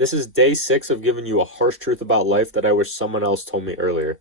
This is day 6 of giving you a harsh truth about life that I wish someone else told me earlier.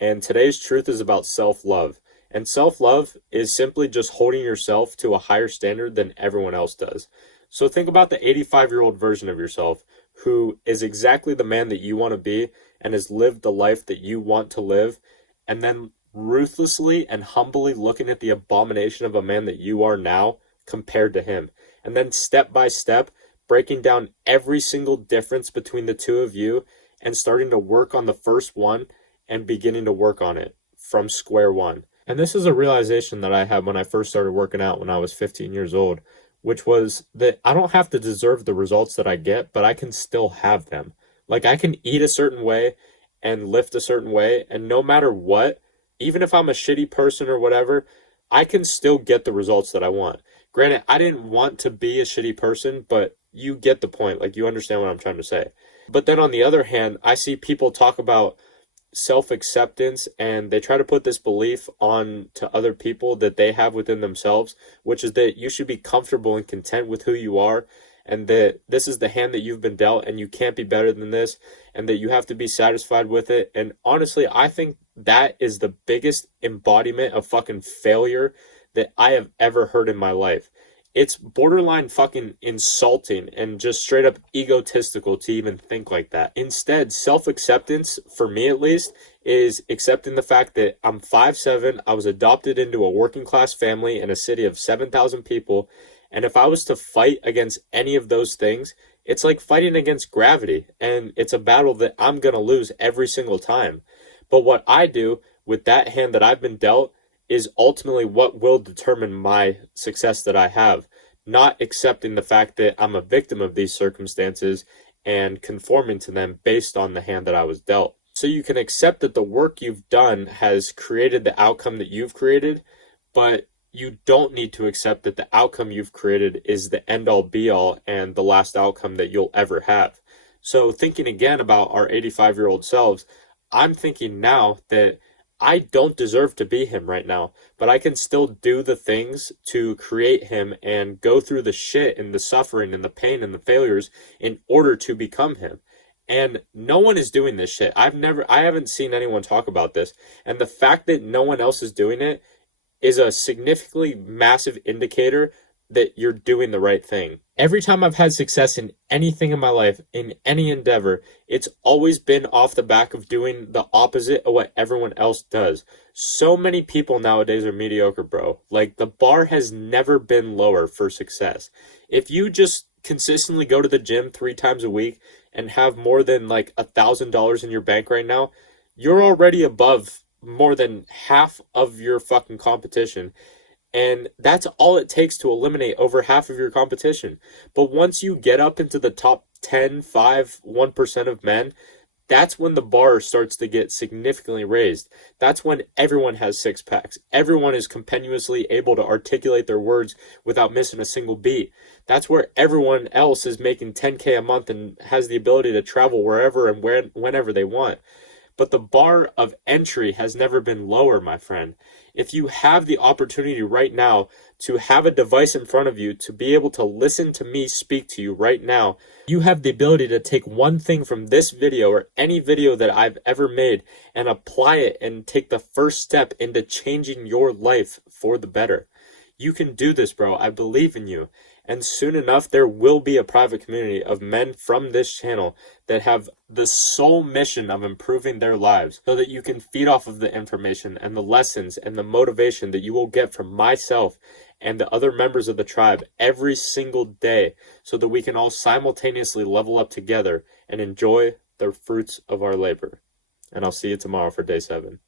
And today's truth is about self-love. And self-love is simply just holding yourself to a higher standard than everyone else does. So think about the 85-year-old version of yourself who is exactly the man that you want to be and has lived the life that you want to live, and then ruthlessly and humbly looking at the abomination of a man that you are now compared to him. And then step by step, breaking down every single difference between the two of you and starting to work on the first one and beginning to work on it from square one. And this is a realization that I had when I first started working out when I was 15 years old, which was that I don't have to deserve the results that I get, but I can still have them. Like, I can eat a certain way and lift a certain way, and no matter what, even if I'm a shitty person or whatever, I can still get the results that I want. Granted, I didn't want to be a shitty person, but you get the point. Like, you understand what I'm trying to say. But then on the other hand, I see people talk about self-acceptance and they try to put this belief on to other people that they have within themselves, which is that you should be comfortable and content with who you are, and that this is the hand that you've been dealt and you can't be better than this, and that you have to be satisfied with it. And honestly, I think that is the biggest embodiment of fucking failure that I have ever heard in my life. It's borderline fucking insulting and just straight up egotistical to even think like that. Instead, self-acceptance, for me at least, is accepting the fact that I'm 5'7", I was adopted into a working class family in a city of 7,000 people, and if I was to fight against any of those things, it's like fighting against gravity, and it's a battle that I'm gonna lose every single time. But what I do with that hand that I've been dealt is ultimately what will determine my success that I have, not accepting the fact that I'm a victim of these circumstances and conforming to them based on the hand that I was dealt. So you can accept that the work you've done has created the outcome that you've created, but you don't need to accept that the outcome you've created is the end all be all and the last outcome that you'll ever have. So thinking again about our 85-year-old selves, I'm thinking now that I don't deserve to be him right now, but I can still do the things to create him and go through the shit and the suffering and the pain and the failures in order to become him. And no one is doing this shit. I haven't seen anyone talk about this. And the fact that no one else is doing it is a significantly massive indicator that you're doing the right thing. Every time I've had success in anything in my life, in any endeavor, it's always been off the back of doing the opposite of what everyone else does. So many people nowadays are mediocre, bro. Like, the bar has never been lower for success. If you just consistently go to the gym 3 times a week and have more than like $1,000 in your bank right now, you're already above more than half of your fucking competition. And that's all it takes to eliminate over half of your competition. But once you get up into the top 10, 5, 1% of men, that's when the bar starts to get significantly raised. That's when everyone has six packs. Everyone is continuously able to articulate their words without missing a single beat. That's where everyone else is making 10K a month and has the ability to travel wherever and whenever they want. But the bar of entry has never been lower, my friend. If you have the opportunity right now to have a device in front of you to be able to listen to me speak to you right now, you have the ability to take one thing from this video or any video that I've ever made and apply it and take the first step into changing your life for the better. You can do this, bro. I believe in you. And soon enough, there will be a private community of men from this channel that have the sole mission of improving their lives so that you can feed off of the information and the lessons and the motivation that you will get from myself and the other members of the tribe every single day so that we can all simultaneously level up together and enjoy the fruits of our labor. And I'll see you tomorrow for day 7.